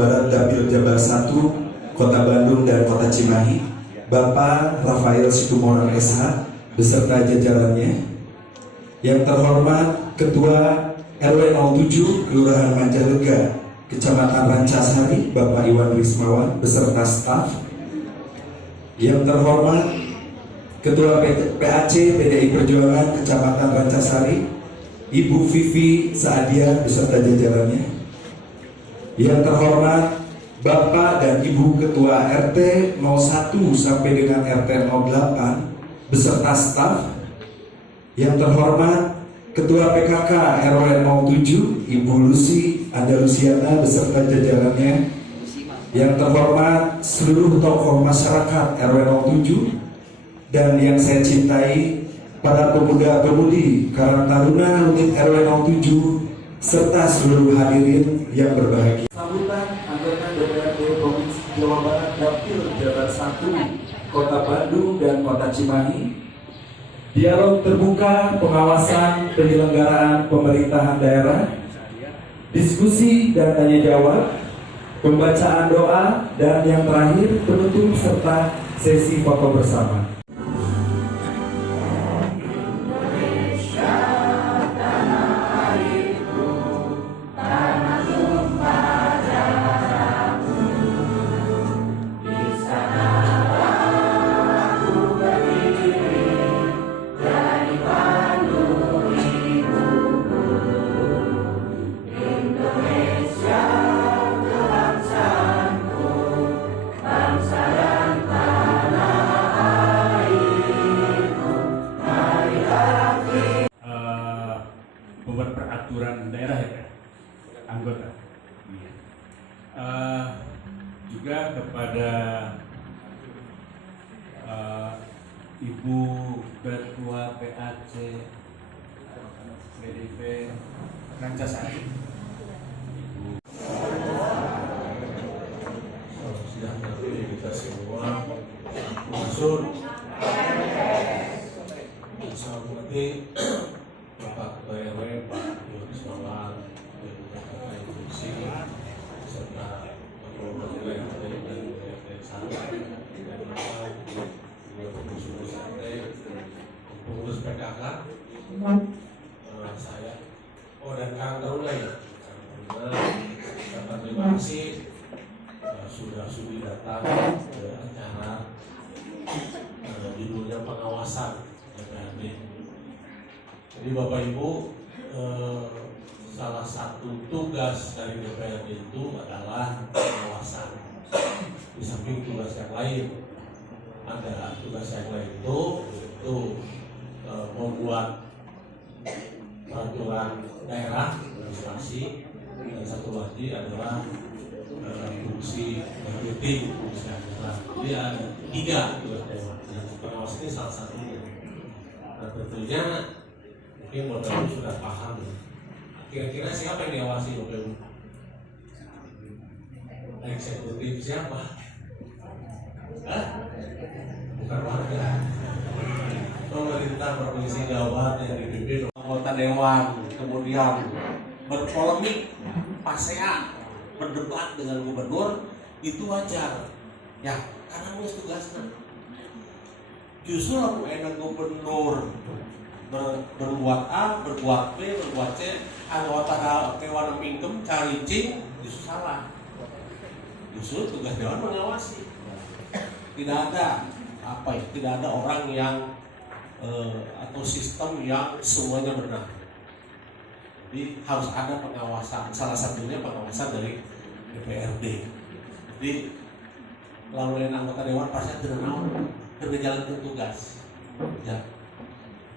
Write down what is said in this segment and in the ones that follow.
Barat Dapil Jabar 1, Kota Bandung dan Kota Cimahi, Bapak Rafael Situmorang SH beserta jajarannya. Yang terhormat Ketua RW 07 Kelurahan Majalengka, Kecamatan Rancasari, Bapak Iwan Rismawan beserta staf. Yang terhormat Ketua PAC PDI Perjuangan Kecamatan Rancasari, Ibu Vivi Saadia beserta jajarannya. Yang terhormat Bapak dan Ibu Ketua RT 01 sampai dengan RT 08 beserta staf. Yang terhormat Ketua PKK RW 07 Ibu Lucy Andalusiana beserta jajarannya. Yang terhormat seluruh tokoh masyarakat RW 07 dan yang saya cintai para pemuda-pemudi Karang Taruna unit RW 07 serta seluruh hadirin yang berbahagia. Sambutan anggota DPRD Provinsi Jawa Barat Dapil Jabar 1, Kota Bandung dan Kota Cimahi. Dialog terbuka pengawasan penyelenggaraan pemerintahan daerah, diskusi dan tanya jawab, pembacaan doa, dan yang terakhir penutup serta sesi foto bersama. Pembuat peraturan daerah ya, anggota. Juga kepada Ibu Ketua PAC PDIP Rancasari, Ibu. Sidang terpilih kita semua maksud saya mengerti Bapak Ketua RW, Pak Iwan Rismawan, Ibu Kakak Ibu Lucy, serta Bapak RW yang ada dari RT 1 dan Bapak pengurus RT, pengurus PKK, saya, dan Karang Taruna ya. Terima kasih sudah sudi datang ke acara judulnya pengawasan DPRD. Jadi Bapak Ibu, salah satu tugas dari DPRD itu adalah pengawasan. Di samping tugas yang lain, ada tugas yang lain itu membuat peraturan daerah, administrasi, dan satu lagi adalah fungsi marketing, fungsi administrasi. Jadi ada 3 tugas dewan. Dan pengawasan ini salah satunya. Nah tentunya mungkin Bapak Ibu sudah paham. Kira-kira siapa yang diawasi Bapak Ibu? Eksekutif siapa? Hah? Bukan warga. Pemerintah Provinsi Jawa Barat yang dipimpin anggota dewan, kemudian berpolemik, pasean, berdebat dengan gubernur, itu wajar. Ya, karena nulis tugasnya. Justru aku enak gubernur berbuat A, berbuat B, berbuat C, anggota dewan mingkem cari C, justru salah. Justru tugas dewan mengawasi. Tidak ada tidak ada orang yang atau sistem yang semuanya benar. Jadi harus ada pengawasan. Salah satunya pengawasan dari DPRD. Jadi lalu anggota dewan pasti menjalankan tugas. Ya.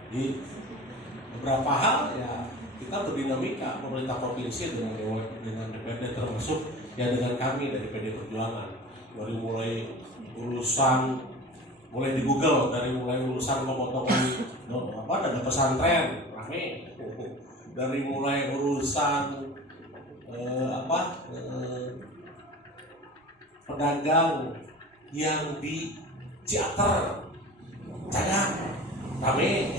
Di beberapa hal ya kita berdinamika, pemerintah provinsi dengan DPRD termasuk ya dengan kami dari PD Perjuangan. Dari mulai urusan mulai di Google, dari mulai urusan pemotongan dana pesantren rame, dari mulai urusan pedagang yang di Ciater cagang rame.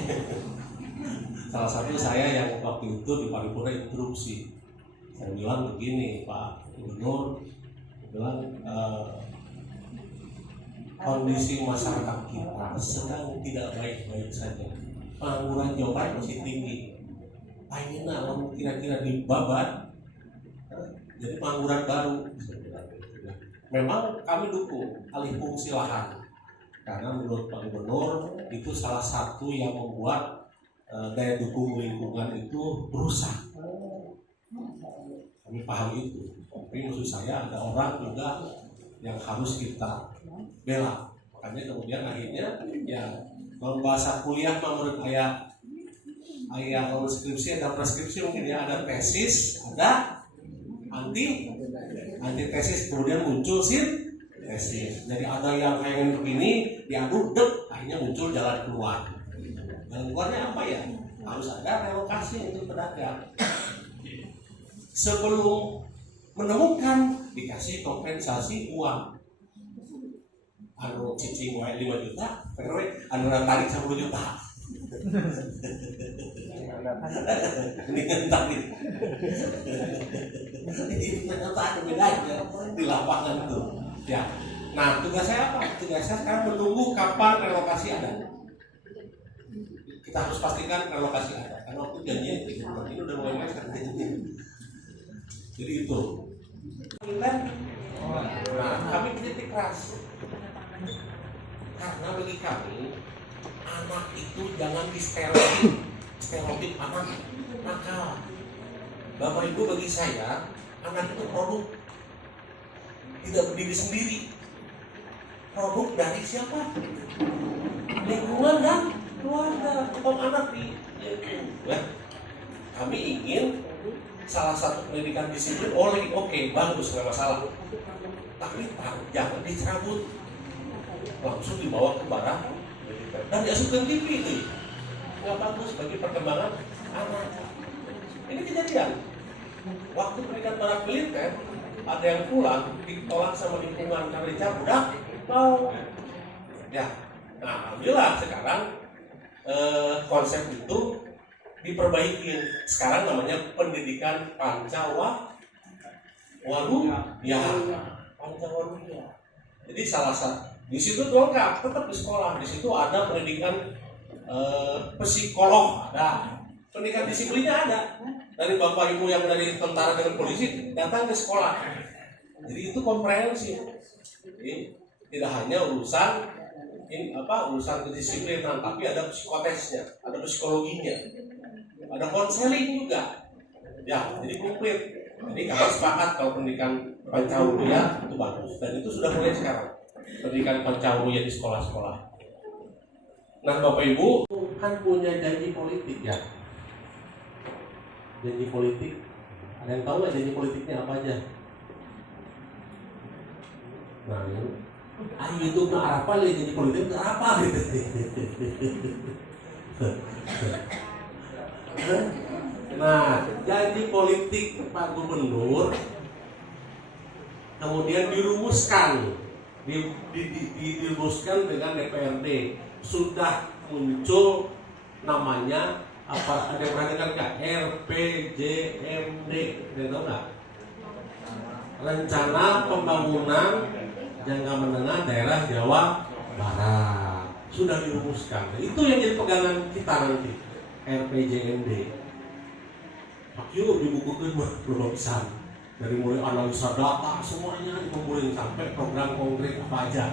Salah satu saya yang waktu itu di paripurna interupsi, saya bilang begini, Pak Gubernur, bilang kondisi masyarakat kita sedang tidak baik-baik saja. Pengangguran Jawa Barat masih tinggi. Pengennya kalau kira-kira dibabat, jadi pengangguran baru. Memang kami dukung alih fungsi lahan, karena menurut Pak Gubernur itu salah satu yang membuat daya dukung lingkungan itu rusak. Kami paham itu. Tapi maksud saya ada orang juga yang harus kita bela. Makanya kemudian akhirnya ya kalau bahasa kuliah menurut ayah kalau skripsi ada preskripsi, mungkin ya ada tesis, ada antitesis, kemudian muncul tesis. Jadi ada yang pengen begini, diadu dek, akhirnya muncul jalan keluar. Jalan keluarnya apa ya? Harus ada relokasi untuk pedagang. Sebelum menemukan dikasih kompensasi uang. Anu cicing wae 5 juta, anu tarik 10 juta. Ini kan tadi. Ini ternyata bedanya di lapangan itu. Ya. Nah, tugas saya apa? Tugas saya sekarang menunggu kapan relokasi ada. Kita harus pastikan relokasi ada. Karena waktu janjinya ini udah mulai macet. Jadi itu. Nah, kami kritik keras. Karena bagi kami anak itu jangan stereotip anak nakal. Bapak Ibu, bagi saya anak itu produk, tidak berdiri sendiri. Produk dari siapa? Lingkungan dan keluarga. Kalau anak kami ingin salah satu pendidikan disiplin oke, bagus, nggak masalah. Tapi jangan dicabut, langsung dibawa ke barang dan diasupkan TV itu. Nggak bagus bagi perkembangan anak. Ini kejadian. Waktu pendidikan para militer, ada yang pulang ditolak sama lingkungan karena dicabut, mau. Ya, nah alhamdulillah sekarang konsep itu diperbaiki. Sekarang namanya pendidikan Pancawaluya. Pancawaluya. Jadi salah satu di situ lengkap, tetap di sekolah. Di situ ada pendidikan psikolog, ada pendidikan disiplinnya ada. Dari bapak ibu yang dari tentara dengan polisi datang ke sekolah. Jadi itu komprehensif. Jadi, tidak hanya urusan kedisiplinan, tapi ada psikotesnya, ada psikologinya, ada konseling juga. Ya, jadi komplit. Jadi kami sepakat kalau pendidikan Pancawaluya itu bagus, dan itu sudah mulai sekarang. Pendidikan Pancawaluya di sekolah-sekolah. Nah, Bapak Ibu kan punya janji politik ya. Janji politik, ada yang tahu nggak janji politiknya apa aja? Nah, itu nggak apa nih janji politik nggak apa gitu. Nah, janji politik Pak Gubernur kemudian dirumuskan dengan DPRD. Sudah muncul namanya apa, ada yang perhatikan nggak? RPJMD, ada tahu nggak? Rencana Pembangunan Jangka Menengah Daerah Jawa Barat. Sudah dirumuskan. Itu yang jadi pegangan kita nanti, RPJMD. Yuk dibukukan belum bisa. Dari mulai analisa data semuanya dikumpulin sampai program konkret apa aja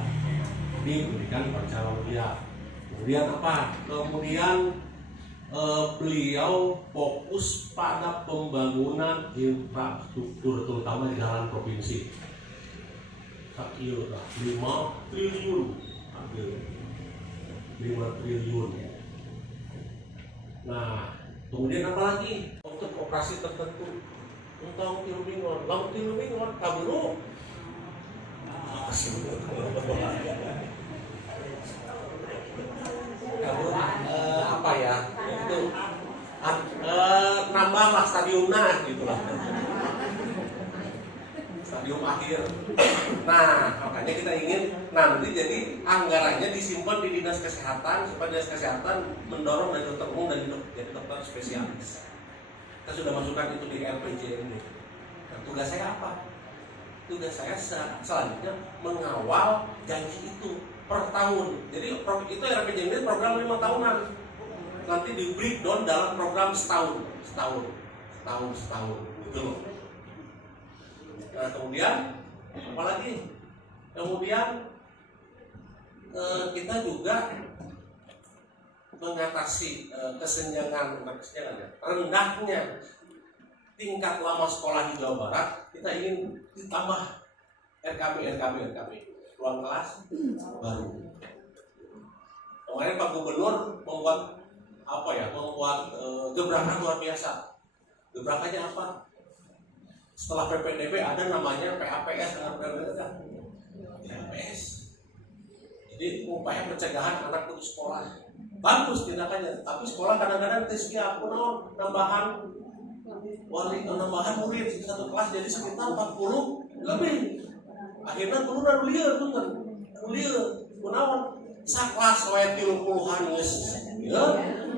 di pendidikan Pancawaluya. Kemudian apa? Kemudian beliau fokus pada pembangunan infrastruktur terutama di jalan provinsi. Sakio 5 triliun. 5 triliun. Nah, kemudian apa lagi? Untuk operasi tertentu. Untuk tilubingon, laut tilubingon, kaburu. Kaburu apa ya? Itu nambahlah stadiumnya gitulah. Stadium akhir. Nah, makanya kita ingin nanti jadi anggarannya disimpan di Dinas Kesehatan supaya Dinas Kesehatan mendorong dari dokter umum dan jadi dokter spesialis. Kita sudah masukkan itu di RPJMD. Nah, tugas saya apa? tugas saya selanjutnya mengawal janji itu per tahun. Jadi itu RPJMD ini program 5 tahunan. Nanti di breakdown dalam program setahun gitu loh. Nah, kemudian apalagi? Kemudian kita juga mengatasi kesenjangan, rendahnya tingkat lama sekolah di Jawa Barat. Kita ingin ditambah RKB, ruang kelas baru. Kemarin Pak Gubernur membuat gebrakan luar biasa. Gebrakannya apa? Setelah PPDB ada namanya PAPS dengan PAPS. Jadi upaya pencegahan anak putus sekolah. Bagus tindakannya, tapi sekolah kadang-kadang tesnya nambahan murid satu kelas jadi sekitar 40 lebih. Akhirnya turunan lieur kunaon sakelas wae 30-an geus ya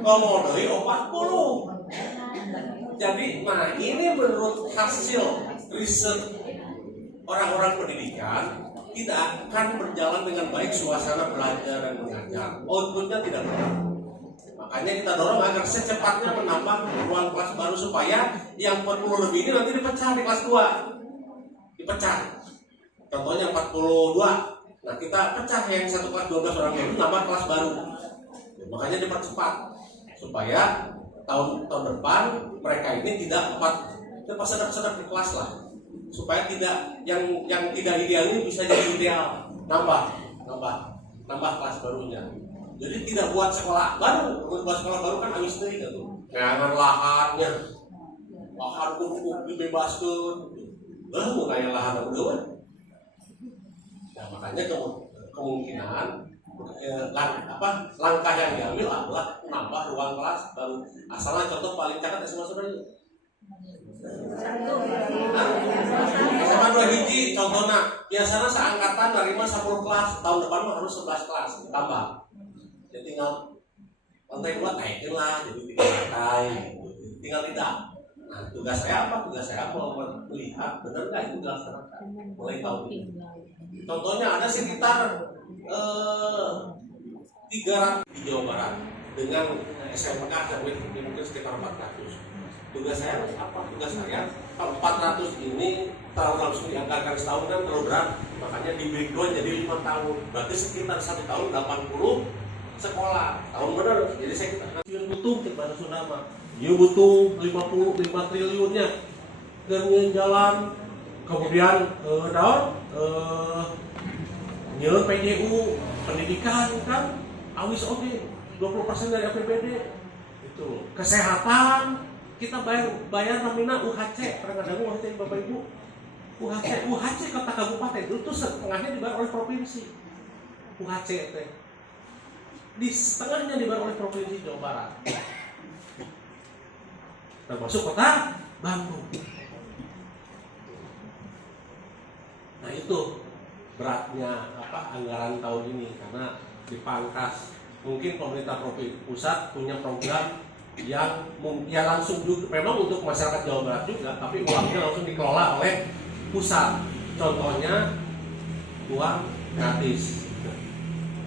komo deui 40. Jadi ini menurut hasil riset orang-orang pendidikan tidak akan berjalan dengan baik suasana belajar dan mengajar. Outputnya tidak baik. Makanya kita dorong agar secepatnya menambah ruang kelas baru supaya yang 40 lebih ini nanti dipecah di kelas 2. Dipecah. Contohnya 42. Nah, kita pecah yang satu kelas 12 orang itu nambah kelas baru. Makanya dipercepat supaya tahun depan mereka ini tidak sedap di kelas lah. Supaya tidak yang tidak ideal ini bisa jadi ideal. Nambah kelas barunya. Jadi tidak buat sekolah baru. Buat sekolah baru kan habis deui gitu. Ngangan lahannya. Lahan kudu dibebaskeun. Mau kayak lahan eueuh. Nah, makanya kemungkinan langkah yang diambil adalah menambah ruang kelas baru. Asalnya contoh paling cakap SMA saudara. SMA 2 hiji contohnya biasanya seangkatan nerima 10 kelas, tahun depan mah harus 11 kelas tambah. Jadi tinggal lantai 2 kaitin lah, jadi tinggal tidak. Nah, tugas saya apa? Tugas saya mau melihat benar nggak itu dilaksanakan mulai tahun ini. Contohnya ada sekitar 300 di Jawa Barat dengan SMK mungkin sekitar 400. Tugas saya apa? Tugas saya 400 ini terlalu langsung dianggarkan setahun kan terlalu berat, makanya di breakdown jadi 5 tahun. Berarti sekitar 1 tahun 80 sekolah. Tahun benar. Jadi saya kita butuh kepada Sunama. Dia butuh 55 triliunnya dengan jalan. Kemudian nyeun PJU pendidikan kan awis oke 20% dari APBD itu. Kesehatan kita bayar nominal UHC, pernah nggak UHC Bapak Ibu? UHC kota kabupaten itu setengahnya dibayar oleh provinsi. UHC teh di setengahnya dibayar oleh provinsi Jawa Barat, termasuk kota Bandung. Nah itu beratnya anggaran tahun ini karena dipangkas. Mungkin pemerintah provinsi pusat punya program yang langsung juga memang untuk masyarakat Jawa Barat juga, tapi uangnya langsung dikelola oleh pusat. Contohnya uang gratis,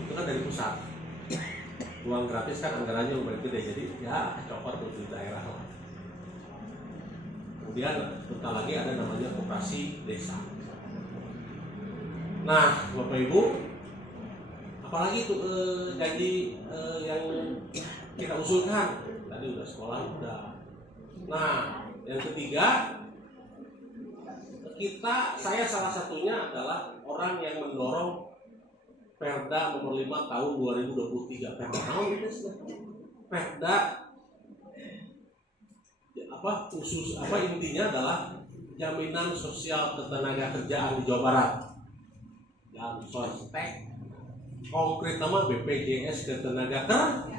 itu kan dari pusat. Uang gratis kan anggarannya lumayan gede, jadi ya copot untuk daerah lah. Kemudian bentar lagi ada namanya koperasi desa. Nah, Bapak Ibu, apalagi itu janji yang kita usulkan. Tadi udah sekolah udah. Nah, yang ketiga, saya salah satunya adalah orang yang mendorong Perda nomor 5 tahun 2023. Perda tahun itu Perda intinya adalah jaminan sosial ketenaga kerjaan di Jawa Barat. Dan sospek konkret nama BPJS ketenaga kerjaan.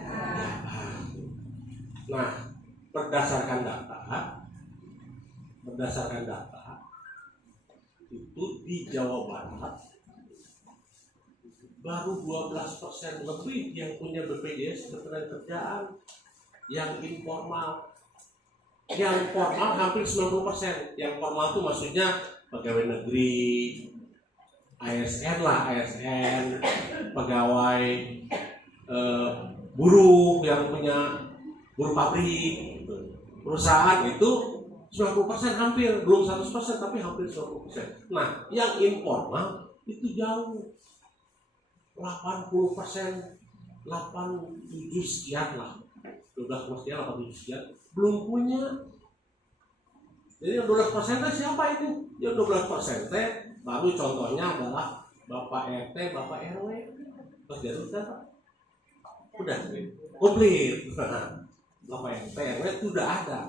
Nah, berdasarkan data itu di Jawa Barat baru 12% lebih yang punya BPJS ketenagakerjaan. Yang informal hampir 90%. Yang formal itu maksudnya pegawai negeri, ASN lah, ASN, pegawai buruh yang punya buruh pabrik, gitu. Perusahaan itu 90% hampir, belum 100% tapi hampir 90%. Nah, yang informal itu jauh, 80%, 87 sekian lah, 12 sekian, 87 sekian, belum punya. Jadi yang 12% siapa itu? Yang 12% baru contohnya adalah Bapak RT, Bapak RW, terus jadi udah komplit. Bapak RT, RW sudah ada.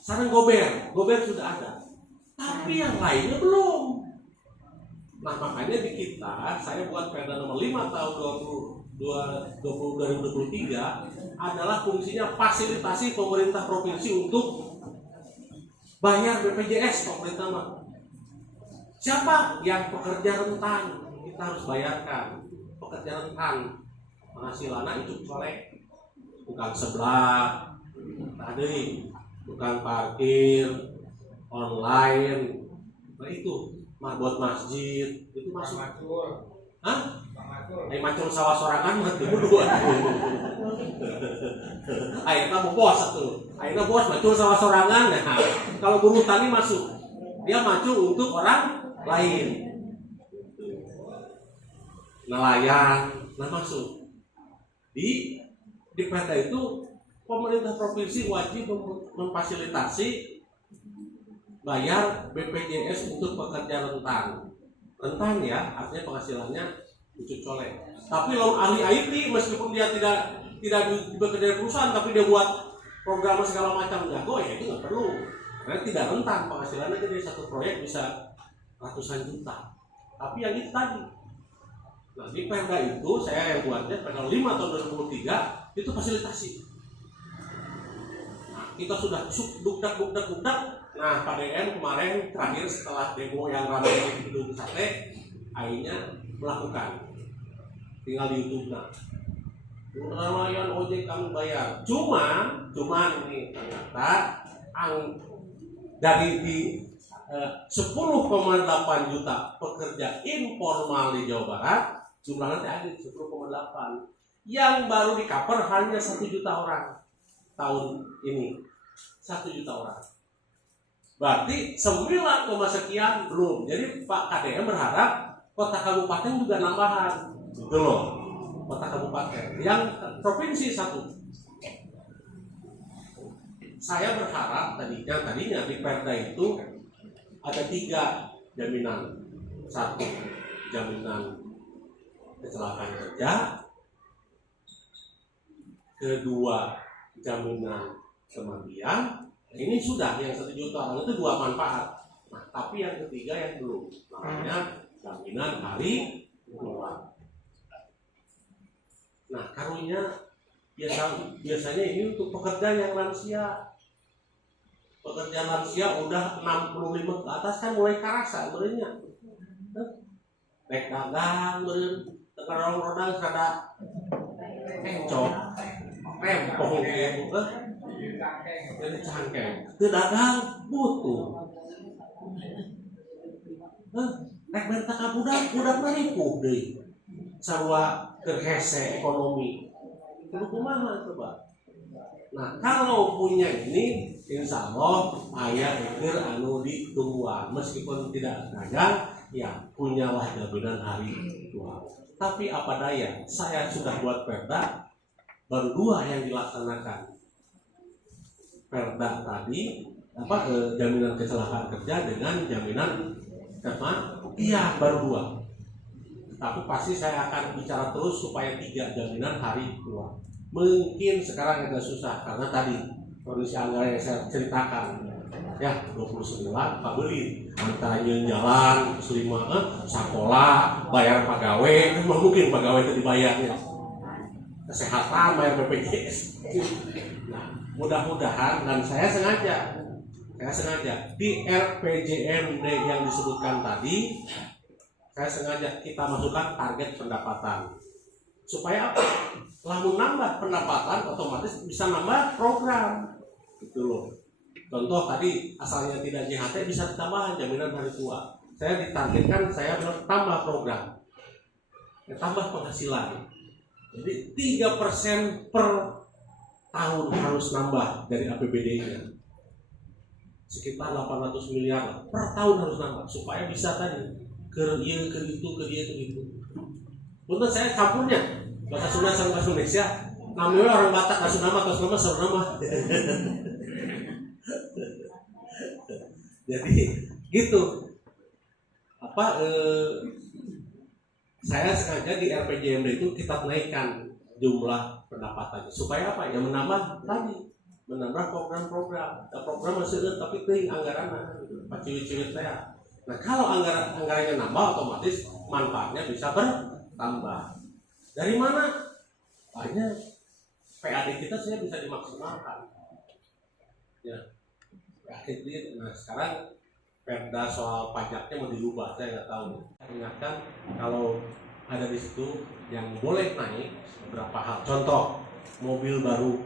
Sekarang gober sudah ada. Tapi yang lainnya belum. Nah makanya di kita, saya buat Perda nomor 5 tahun 2023 adalah fungsinya fasilitasi pemerintah provinsi untuk bayar BPJS pemerintah mah. Siapa yang pekerja rentan kita harus bayarkan. Pekerja rentan penghasilannya itu colek, tukang sebelah, tadi tukang parkir, online, nah itu buat masjid itu masuk. Hah? Macul sawah sorangan mah tuh dua. Ayeuna mau bos atuh. Ayeuna bos macul sawah sorangan. Nah, kalau buruh tani masuk. Dia macul untuk orang lain. Nelayan, nah masuk. Di Perda itu pemerintah provinsi wajib memfasilitasi bayar BPJS untuk pekerja rentan. Rentan ya, artinya penghasilannya lucu colek. Tapi lawan ahli IT meskipun dia tidak bekerja di perusahaan tapi dia buat program segala macam jago ya itu nggak perlu. Karena tidak rentan penghasilannya jadi satu proyek bisa ratusan juta. Tapi yang itu tadi. Nah di Perda itu saya yang buatnya Perda 5 tahun 2023 itu fasilitasi. Nah, kita sudah dukdak. Nah Pak DM kemarin terakhir setelah demo yang ramai di gedung sate, akhirnya melakukan. Tinggal di YouTube nah. Nelayan ojek kami bayar. Cuman ini ternyata dari di 10,8 juta pekerja informal di Jawa Barat jumlahnya ada 10,8. Yang baru di cover hanya 1 juta orang tahun ini. 1 juta orang. Berarti 9, sekian belum. Jadi Pak KDM berharap kota kabupaten juga nambahan. Gitu loh. Kota kabupaten. Yang provinsi 1. Saya berharap tadinya di Perda itu ada 3 jaminan. 1, jaminan kecelakaan kerja. 2, jaminan kematian. Ini sudah yang 1 juta orang itu 2 manfaat. Nah, tapi yang ketiga yang belum. Namanya jaminan hari tua. Nah, karunia biasanya ini untuk pekerja yang lansia. Pekerja lansia udah 65 ke atas kan mulai karasa sebenarnya. Rek dagang beureun tekan roda sada kencok. Rempong gitu. Jadi cangkeng. Teu dagang butuh. Rek benta ka budak mah ripuh deui. Sarua keur hese ekonomi. Kudu kumaha coba. Nah, kalau punya ini insya Allah aya eker anu ditungguan meskipun tidak dagang ya punyalah jaminan hari tua. Tapi apa daya, saya sudah buat Perda baru 2 yang dilaksanakan. Perda tadi jaminan kecelakaan kerja dengan jaminan kematian baru 2. Tapi pasti saya akan bicara terus supaya 3 jaminan hari tua. Mungkin sekarang agak susah karena tadi kondisi anggaran yang saya ceritakan ya 29 pabeli antara jalan 5 sekolah bayar pegawai kan mungkin pegawai itu dibayarnya kesehatan bayar BPJS. Nah mudah-mudahan dan saya sengaja di RPJMD yang disebutkan tadi saya sengaja kita masukkan target pendapatan supaya apa? Lamun nambah pendapatan otomatis bisa nambah program gitu loh. Contoh tadi asalnya tidak JHT bisa ditambah jaminan hari tua. Saya ditargetkan saya tambah program, tambah penghasilan. Jadi 3% per tahun harus nambah dari APBD-nya. Sekitar 800 miliar per tahun harus nambah supaya bisa tadi ke itu. Untuk saya campurnya bahasa Sunda sama bahasa Indonesia. Namanya orang Batak kasih nama nama. Jadi gitu. Saya sengaja di RPJMD itu kita naikkan jumlah pendapatannya supaya apa? Ya menambah program-program. Program masih ada tapi ting anggaran ciwit-ciwit saya. Nah kalau anggarannya nambah otomatis manfaatnya bisa bertambah. Dari mana? Banyak PAD kita saya bisa dimaksimalkan. Ya, nah sekarang perda soal pajaknya mau dirubah, saya nggak tahu. Ingatkan kalau ada di situ yang boleh naik beberapa hal. Contoh mobil baru,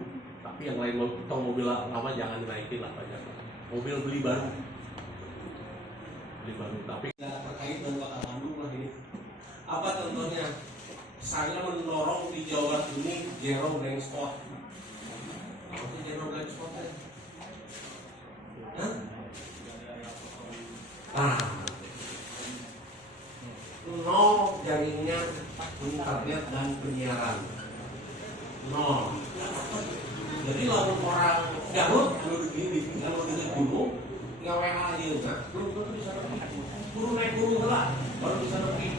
tapi yang lain mobil lama jangan dinaikin lah pajaknya. Mobil beli baru, tapi nggak terkait dengan kota Bandung lah ini. Apa contohnya? Saya mendorong di Jawa Barat ini zero blank spot. Apa itu zero blank spot ya? Nol jaringan internet dan penyiaran. Nol. Jadi lalu orang Garut kalau di gunung nggak WA aja kan, belum bisa lebih. Turun naik gunung lah, baru bisa lebih.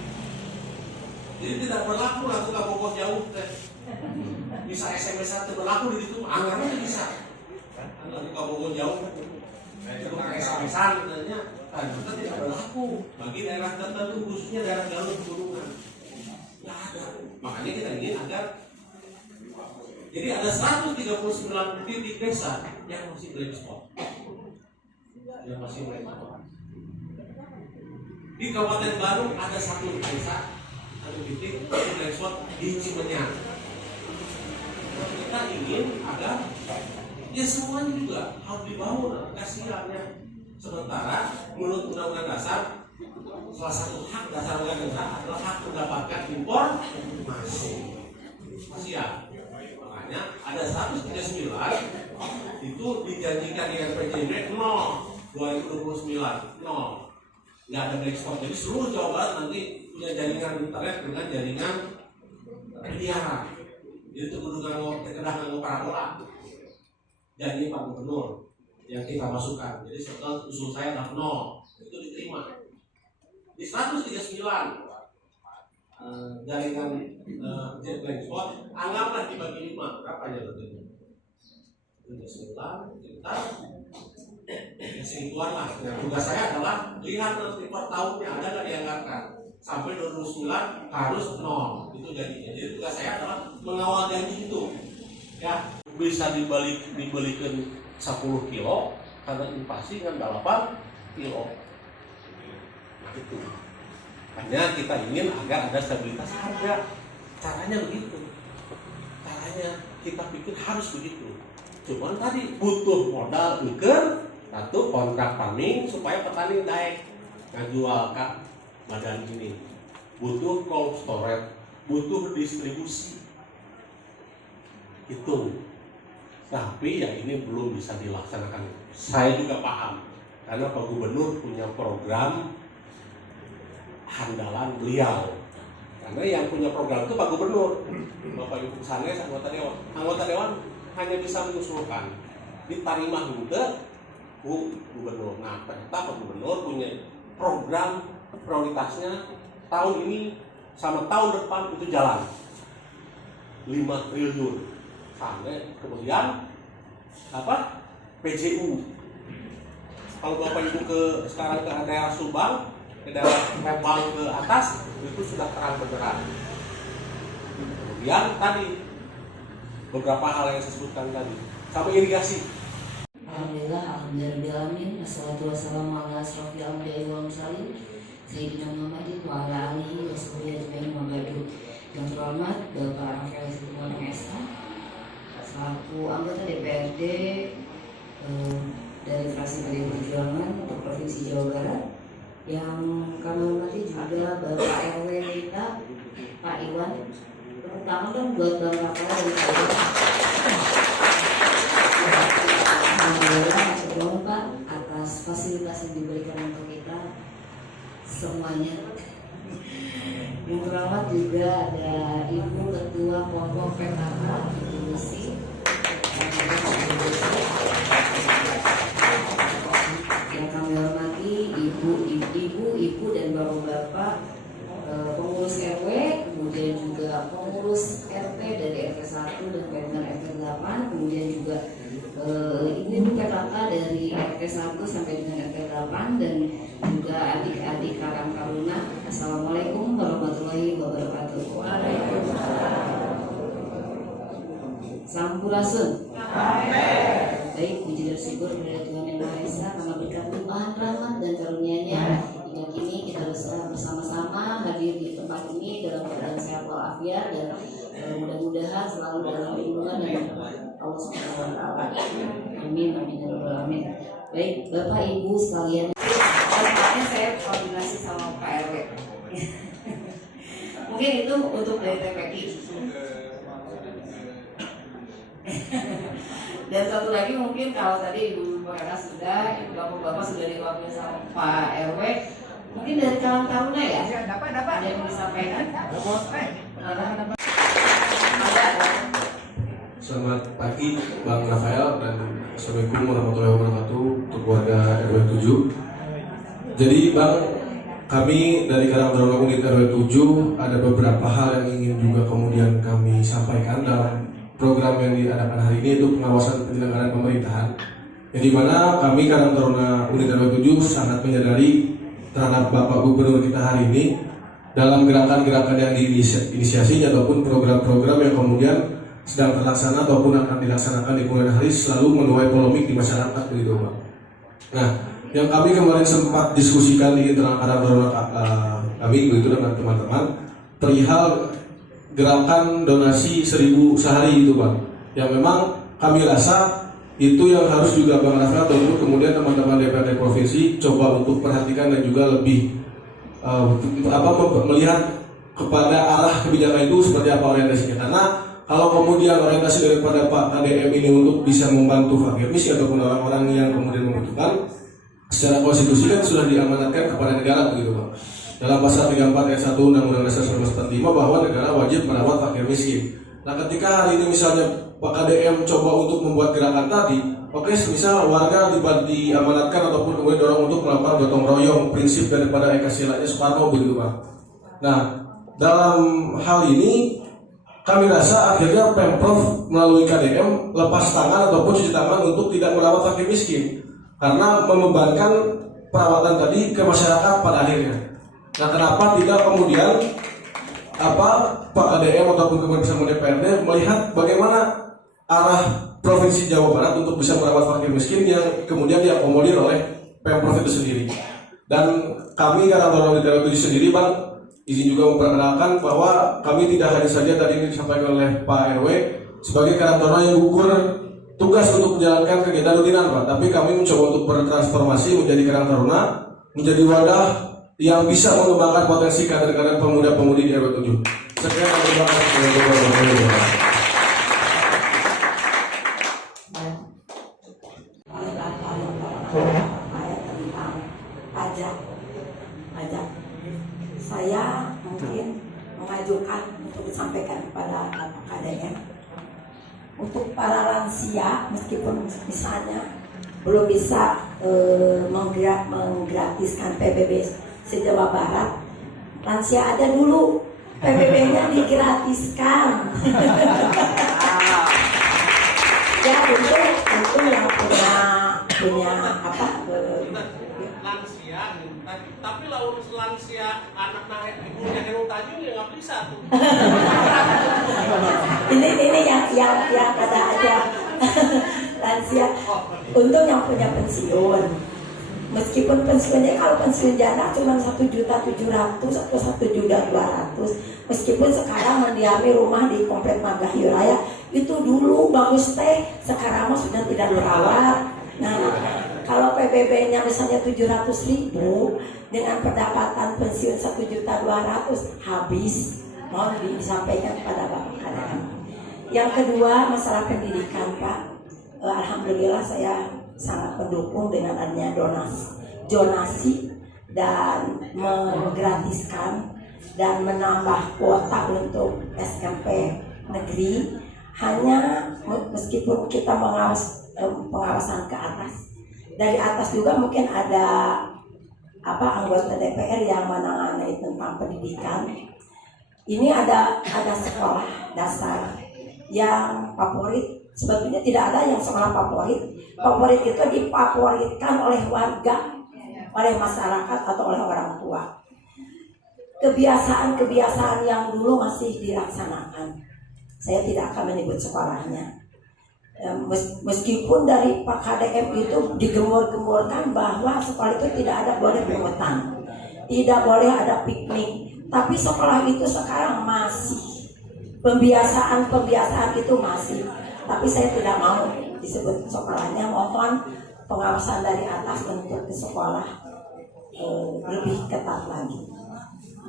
Jadi tidak berlaku langsung ke Bogor jauh teh. Bisa SMS itu berlaku di situ, anggarannya bisa. Lalu ke Bogor jauh. Itu pakai SMS-an katanya. Ternyata tidak berlaku bagi daerah tertentu khususnya daerah jalur pegunungan. Nggak ada. Makanya kita ingin agar jadi ada 139 titik desa yang masih blank spot. Di Kabupaten Bandung ada satu desa, satu titik blank spot di Cimenyan. Kita ingin agar ya semuanya juga harus dibangun, kasihannya. Sementara menurut Undang-Undang Dasar salah satu hak dasar warga negara adalah hak mendapatkan informasi. Masih ya. Makanya ada 139 itu dijanjikan di RPJMD 2029 nggak ada blank spot. Jadi seluruh Jawa Barat nanti punya jaringan internet dengan jaringan penyiaran. Jadi itu mendukung kekedahan parabola. Janji Pak Gubernur yang kita masukkan. Jadi setelah usul saya adalah 0 itu diterima. Di 139 jaringan jet blank spot anggaplah dibagi 5 berapa ya betulnya? 39 kita segituan lah. Nah, tugas saya adalah lihat nanti per tahunnya ada nggak dianggarkan sampai 2009 harus 0 itu jadinya. Jadi tugas saya adalah mengawal janji itu ya. Bisa dibalikan 10 kilo karena inflasi kan 8 kilo. Nah itu. Hanya kita ingin agar ada stabilitas harga. Caranya begitu. Caranya kita pikir harus begitu. Cuman tadi butuh modal ukur satu kontrak farming supaya petani naik ngajual ke badan ini. Butuh cold storage, butuh distribusi. Itu. Tapi ya ini belum bisa dilaksanakan. Saya juga paham karena Pak Gubernur punya program handalan beliau. Karena yang punya program itu Pak Gubernur, Bapak Ibu Sanes, anggota dewan. Anggota dewan hanya bisa mengusulkan, diterima juga Bu Gubernur. Nah ternyata Pak Gubernur punya program prioritasnya tahun ini sama tahun depan itu jalan 5 triliun. Sampai kemudian PJU. Kalau Bapak Ibu sekarang ke daerah Subang, ke daerah Lembang ke atas itu sudah terang benderang. Kemudian tadi beberapa hal yang saya sebutkan tadi sampai irigasi. Alhamdulillahirrahmanirrahim. Assalatu wassalamu ala asrofil anbiya'i wal mursalin Sayyidina Muhammadin wa ala alihi wa sahbihi ajma'in wa ba'du. Yang terhormat Bapak Rafael SH selaku anggota DPRD Provinsi Jawa Barat. Yang kami hormati juga Bapak RW kita, Pak Iwan. Tepuk tangan dong buat Bang Rafael dan Pak Iwan. Alhamdulillah, terima Pak atas fasilitas yang diberikan untuk kita semuanya. Yang terhormat juga ada Ibu Ketua Kelompok PKK Ibu Lucy. Yang kami hormati ibu dan bapak-bapak pengurus RW, kemudian juga pengurus RT dari RT 1 dan Pemda RT 8, kemudian juga ibu-ibu PKK dari RT 1 sampai dengan RT 8, dan juga adik-adik Karang Taruna. Assalamualaikum warahmatullahi wabarakatuh. Sampurasun. Baik, puji dan syukur kepada Tuhan Yang Maha Esa karena berkat limpahan rahmat dan karunia-Nya hingga kini kita bisa bersama-sama hadir di tempat ini dalam keadaan sehat walafiat, dan mudah-mudahan selalu dalam lindungan dan Allah Subhanahu wa taala. Amin amin ya rabbal alamin. Baik, Bapak Ibu sekalian, selanjutnya saya koordinasi sama Pak RW. Mungkin itu untuk dari TPI. Dan satu lagi mungkin kalau tadi Ibu Bapak sudah, Ibu Bapak sudah diwakili sama Pak RW, mungkin dari Karang Taruna ya? Ada yang disampaikan? Selamat pagi Bang Rafael dan Assalamualaikum warahmatullahi wabarakatuh untuk keluarga RW 7. Jadi Bang, kami dari Karang Taruna Unit RW 7 ada beberapa hal yang ingin juga kemudian kami sampaikan dalam program yang diadakan hari ini, itu pengawasan penyelenggaraan pemerintahan, yang dimana kami Karang Taruna Unit RW 7 sangat menyadari terhadap Bapak Gubernur kita hari ini dalam gerakan-gerakan yang diinisiasinya ataupun program-program yang kemudian sedang terlaksana ataupun akan dilaksanakan di kemudian hari selalu menuai polemik di masyarakat begitu Pak. Nah, yang kami kemarin sempat diskusikan di internal Karang Taruna kami begitu dengan teman-teman perihal gerakan donasi 1.000 sehari itu Bang, yang memang kami rasa itu yang harus juga Bang Rafael atau kemudian teman-teman DPRD Provinsi coba untuk perhatikan dan juga lebih melihat kepada arah kebijakan itu seperti apa orientasinya. Karena kalau kemudian orientasi daripada Pak KDM ini untuk bisa membantu fakir miskin ataupun orang-orang yang kemudian membutuhkan, secara konstitusi kan sudah diamanatkan kepada negara begitu Bang. Dalam pasal 34 ayat 1 Undang-Undang Dasar 1945 bahwa negara wajib merawat fakir miskin. Nah, ketika hari ini misalnya Pak KDM coba untuk membuat gerakan tadi, oke, misal warga diamanatkan ataupun kemudian dorong untuk melakukan gotong royong prinsip daripada Eka Silanya Soekarno begitu Pak. Nah, dalam hal ini kami rasa akhirnya Pemprov melalui KDM lepas tangan ataupun cuci tangan untuk tidak merawat fakir miskin karena membebankan perawatan tadi ke masyarakat pada akhirnya. Nah, kenapa tidak kemudian Pak KDM ataupun kemudian bersama DPRD melihat bagaimana arah Provinsi Jawa Barat untuk bisa merawat fakir miskin yang kemudian diakomodir oleh Pemprov itu sendiri. Dan kami Karang Taruna Unit RW 7 sendiri Bang, izin juga memperkenalkan bahwa kami tidak hanya saja tadi ini disampaikan oleh Pak RW sebagai Karang Taruna yang gugur tugas untuk menjalankan kegiatan rutinan Pak, tapi kami mencoba untuk bertransformasi menjadi Karang Taruna, menjadi wadah yang bisa mengembangkan potensi kader-kader pemuda-pemudi di RW 7. Sekian, terima kasih. Pajak. Saya mungkin mengajukan untuk disampaikan kepada Bapak KDM untuk para lansia, meskipun misalnya belum bisa menggratiskan PBB se-Jawa Barat, lansia ada dulu, PBB-nya digratiskan. Ya tentu yang punya apa lansia, tapi lalu lansia anak naik ibunya Heru Tanjung ya nggak bisa tuh. ini yang ada aja lansia untuk yang punya pensiun, meskipun pensiunnya kalau pensiun janda cuma 1.700.000 atau 1.200.000, meskipun sekarang mendiami rumah di komplek Margahayu Raya itu dulu bagus teh, sekarang mah sudah tidak terawat. Nah, kalau PBB-nya misalnya 700.000 dengan pendapatan pensiun 1.200.000 habis, mohon disampaikan kepada Bapak Kadang. Yang kedua, masalah pendidikan, Pak. Alhamdulillah saya sangat mendukung dengan adanya donasi dan menggratiskan dan menambah kuota untuk SMP negeri. Hanya meskipun kita pengawasan ke atas, dari atas juga mungkin ada anggota DPR yang menangani tentang pendidikan. Ini ada sekolah dasar yang favorit. Sebetulnya tidak ada yang sekolah favorit. Favorit itu difavoritkan oleh warga, oleh masyarakat atau oleh orang tua. Kebiasaan yang dulu masih dilaksanakan. Saya tidak akan menyebut sekolahnya. Meskipun dari Pak KDM itu digembor-gemborkan bahwa sekolah itu tidak ada boleh berhutang, tidak boleh ada piknik, tapi sekolah itu sekarang masih pembiasaan itu masih. Tapi saya tidak mau disebut sekolahnya. Mohon pengawasan dari atas untuk ke sekolah lebih ketat lagi.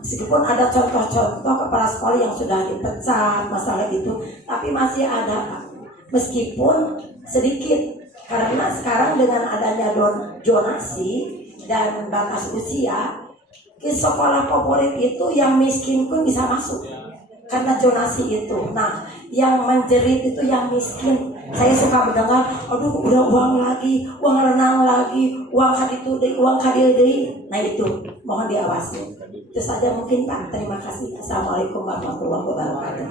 Meskipun ada contoh-contoh kepala sekolah yang sudah dipecat masalah itu, tapi masih ada, Pak. Meskipun sedikit, karena sekarang dengan adanya donasi dan batas usia, ke sekolah favorit itu yang miskin pun bisa masuk karena donasi itu. Nah, yang menjerit itu yang miskin. Saya suka mendengar, aduh udah uang lagi, uang renang lagi, uang hadir deui. Nah itu mohon diawasi. Itu saja mungkin, Pak. Terima kasih. Assalamualaikum warahmatullahi wabarakatuh.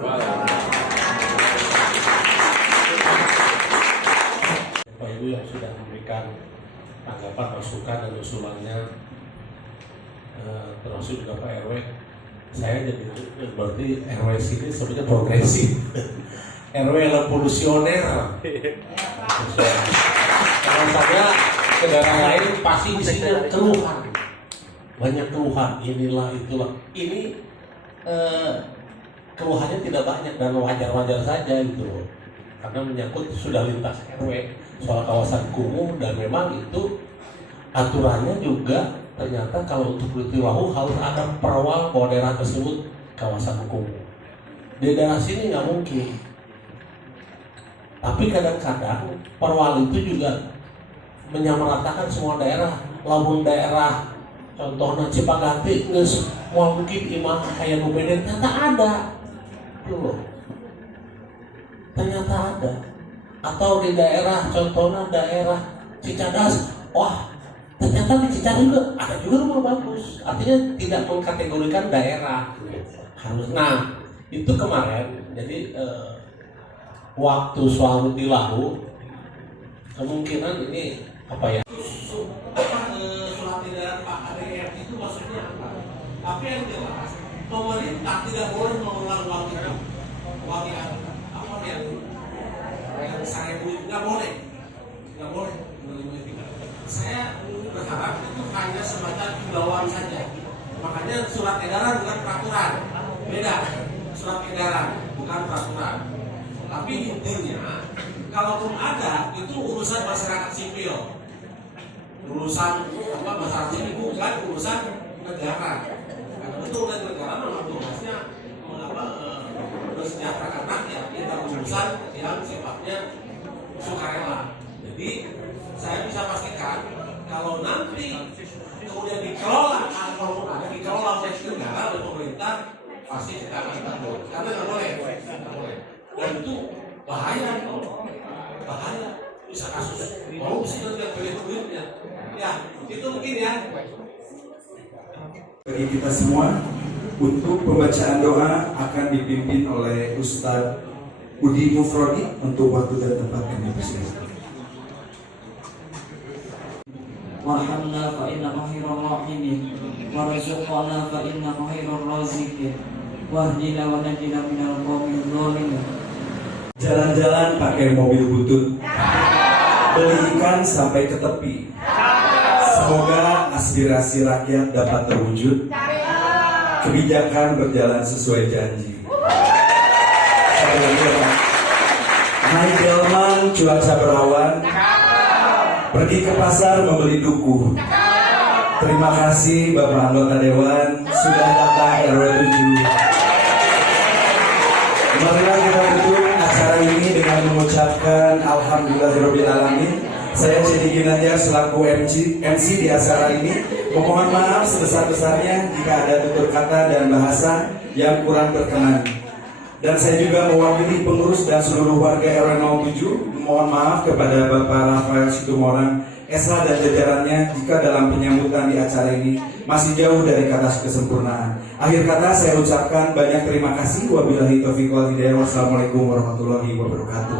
Bapak Ibu yang sudah memberikan tanggapan, masukan dan usulannya, termasuk juga Pak RW. Saya jadi berarti RW sini sebenarnya progresif. RW revolusioner. Kalau saya ke daerah lain pasti di sini keluhan, banyak keluhan, inilah itulah. Ini keluhannya tidak banyak dan wajar-wajar saja gitu, karena menyangkut sudah lintas RW soal kawasan kumuh, dan memang itu aturannya juga ternyata kalau untuk Lutilahu harus ada perwal bahwa daerah tersebut kawasan kumuh. Di daerah sini nggak mungkin. Tapi kadang-kadang perwal itu juga menyamaratakan semua daerah. Lamun daerah contohnya Cipaganti geus moal mungkin imah kayak Nubeden, ternyata ada. Itu loh. Ternyata ada. Atau di daerah contohnya daerah Cicadas, wah ternyata di Cicadas juga ada juga rumah bagus. Artinya tidak mengkategorikan daerah. Harus. Nah, itu kemarin jadi waktu soal Lutilahu kemungkinan ini apa ya? Surat edaran Pak KDM itu maksudnya apa? Tapi yang jelas pemerintah tidak boleh mengelola uang itu, uang yang apa yang saya nggak boleh menerima. Saya berharap itu hanya semacam himbauan saja. Makanya surat edaran bukan peraturan, beda. Surat edaran bukan peraturan. Tapi intinya, kalaupun ada, itu urusan masyarakat sipil, urusan masyarakat sipil, bukan urusan negara. Karena itu urusan negara memang tugasnya mensejahterakan rakyat, tidak urusan yang sifatnya sukarela. Jadi saya bisa pastikan kalau nanti kemudian dikelola, kalaupun ada dikelola oleh negara, oleh pemerintah, pasti kita akan takut. Karena nggak boleh. Dan itu bahaya, bisa kasus korupsi dan sebagainya duitnya. Ya, itu mungkin ya. Bagi kita semua, untuk pembacaan doa akan dipimpin oleh Ustadz Udi Mufrodi. Untuk waktu dan tempat kami persilakan. Warhamna fa innaka khairur rahimin warzuqna fa innaka khairur raziqin wahdina wa najina minal qawmil dhalimin. Jalan-jalan pakai mobil butut, beli ikan sampai ke tepi. Semoga aspirasi rakyat dapat terwujud, kebijakan berjalan sesuai janji. Hai delman, cuaca berawan, Pergi ke pasar membeli duku. Terima kasih Bapak anggota Dewan sudah datang RW 7. Marilah kita tutup acara ini dengan mengucapkan Alhamdulillahirrahmanirrahim. Saya Jadi Ginanjar selaku MC di acara ini memohon maaf sebesar-besarnya jika ada tutur kata dan bahasa yang kurang berkenan. Dan saya juga mewakili pengurus dan seluruh warga RW 07 mohon maaf kepada Bapak Rafael Situmorang SH dan jajarannya jika dalam penyambutan di acara ini masih jauh dari kata kesempurnaan. Akhir kata saya ucapkan banyak terima kasih. Wabillahi taufiq wal hidayah. Wassalamualaikum warahmatullahi wabarakatuh.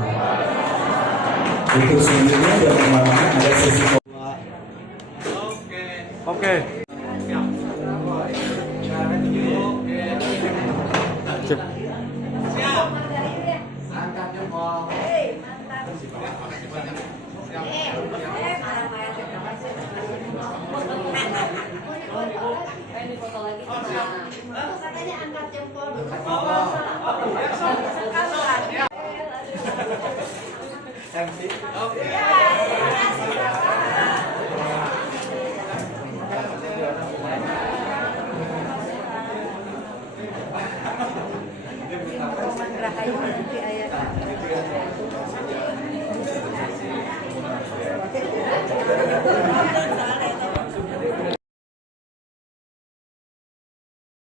Untuk selanjutnya dan kemana-mana ada sesi Oke. Katanya angkat jempol. Terima kasih.